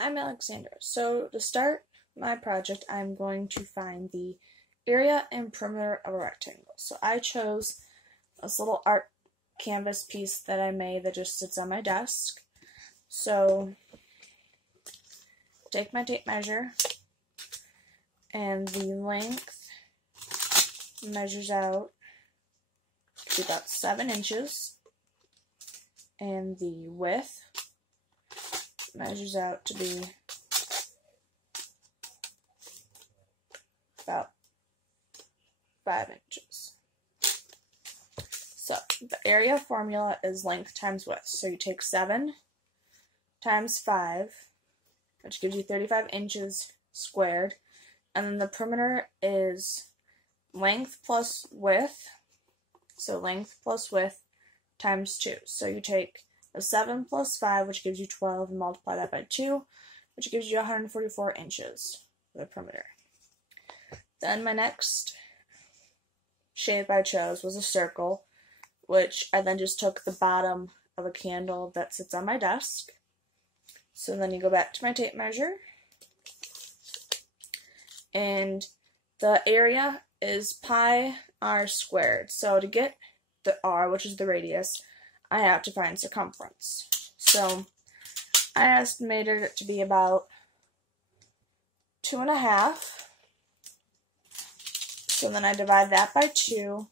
I'm Alexandra. So to start my project, I'm going to find the area and perimeter of a rectangle. So I chose this little art canvas piece that I made that just sits on my desk. So take my tape measure, and the length measures out to about 7 inches, and the width measures out to be about 5 inches. So the area formula is length times width. So you take 7 times 5, which gives you 35 inches squared, and then the perimeter is length plus width, so length plus width times 2. So you take the 7 plus 5, which gives you 12, and multiply that by 2, which gives you 144 inches for the perimeter. Then my next shape I chose was a circle, which I then just took the bottom of a candle that sits on my desk. So then you go back to my tape measure, and the area is pi r squared. So to get the r, which is the radius, I have to find circumference. So I estimated it to be about 2.5. So then I divide that by 2,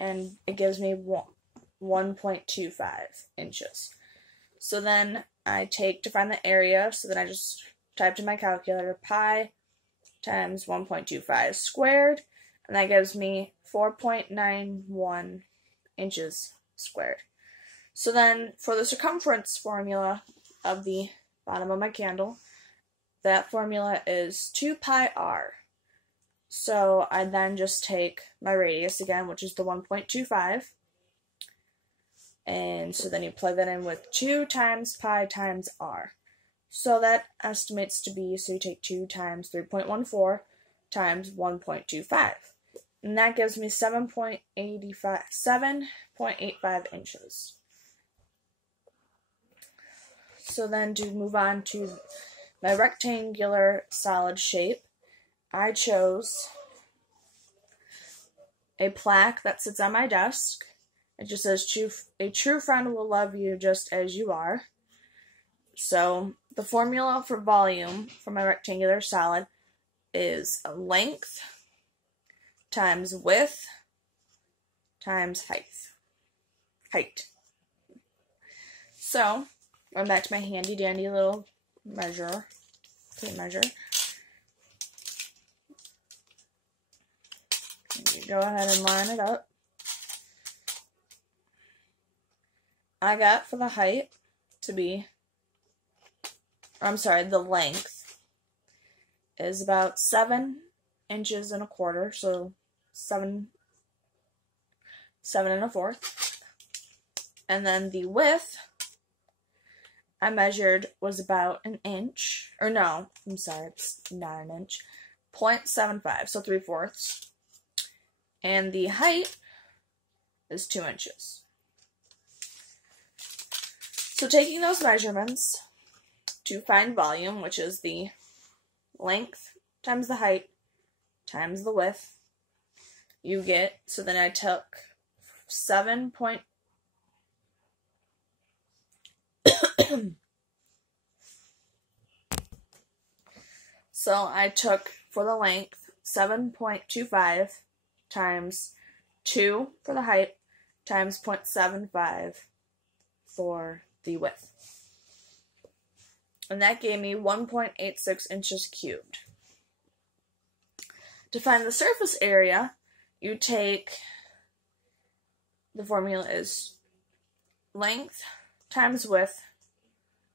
and it gives me 1.25 inches. So then I take to find the area, so then I just typed in my calculator pi times 1.25 squared, and that gives me 4.91 inches squared. So then for the circumference formula of the bottom of my candle, that formula is 2 pi r. So I then just take my radius again, which is the 1.25, and so then you plug that in with 2 times pi times r. So that estimates to be, so you take 2 times 3.14 times 1.25. And that gives me 7.85 inches. So then to move on to my rectangular solid shape, I chose a plaque that sits on my desk. It just says, "A true friend will love you just as you are." So the formula for volume for my rectangular solid is length times width times height. So going back to my handy dandy little tape measure. Go ahead and line it up. I got for the height to be, the length is about 7 inches and a quarter, so 7 1/4. And then the width I measured was about an inch, or no, it's not an inch, 0.75, so 3/4. And the height is 2 inches. So taking those measurements to find volume, which is the length times the height times the width, you get, so then I took 7. So I took for the length 7.25 times 2 for the height times 0.75 for the width. And that gave me 1.86 inches cubed. To find the surface area, you take, the formula is length times width,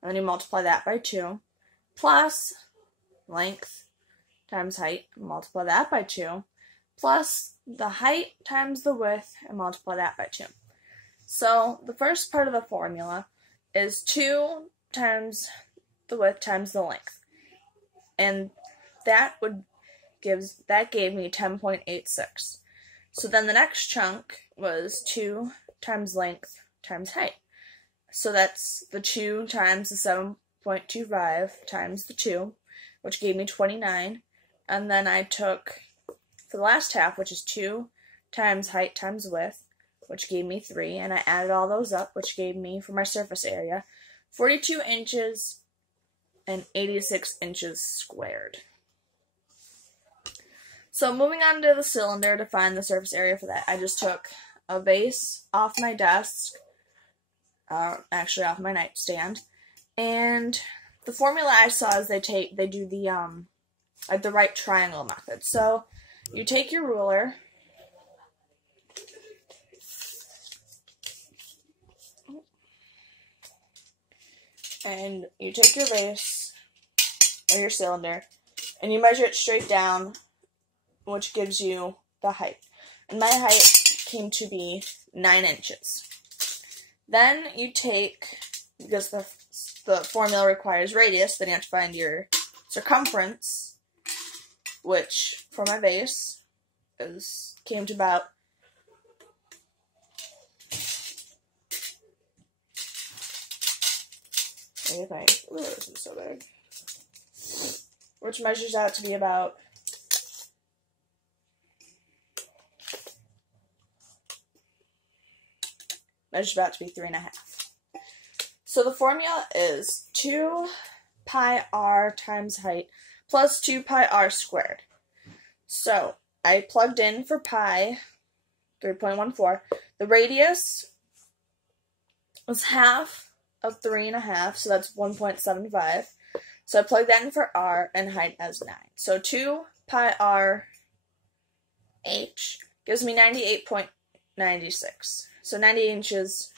and then you multiply that by 2, plus length times height, and multiply that by 2, plus the height times the width, and multiply that by 2. So the first part of the formula is 2 times the width times the length, and that gave me 10.86. So then the next chunk was 2 times length times height. So that's the 2 times the 19.25 times the 2, which gave me 29. And then I took, for the last half, which is 2 times height times width, which gave me 3. And I added all those up, which gave me, for my surface area, 42 inches and 86 inches squared. So moving on to the cylinder to find the surface area for that, I just took a vase off my desk, actually off my nightstand, and the formula I saw is they do the like the right triangle method. So you take your ruler, and you take your vase or your cylinder, and you measure it straight down, which gives you the height. And my height came to be 9 inches. Then you take, because the formula requires radius, then you have to find your circumference, which for my vase came to about isn't so big, which measures out to be about measures out to be 3.5. So the formula is 2 pi r times height plus 2 pi r squared. So I plugged in for pi 3.14. The radius was half of 3.5, so that's 1.75. So I plugged that in for r and height as 9. So 2 pi r h gives me 98.96. So 98 inches,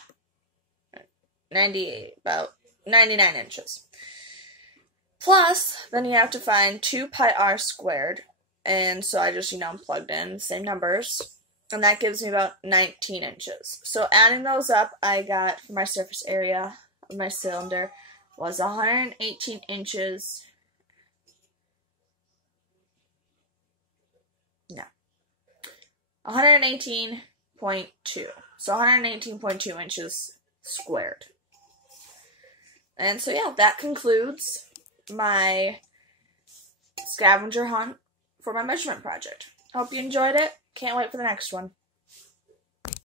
about 99 inches. Plus, then you have to find 2 pi r squared, and so I just, plugged in the same numbers, and that gives me about 19 inches. So adding those up, I got, for my surface area of my cylinder, was 118 inches, 118.2. So 118.2 inches squared. And so yeah, that concludes my scavenger hunt for my measurement project. Hope you enjoyed it. Can't wait for the next one.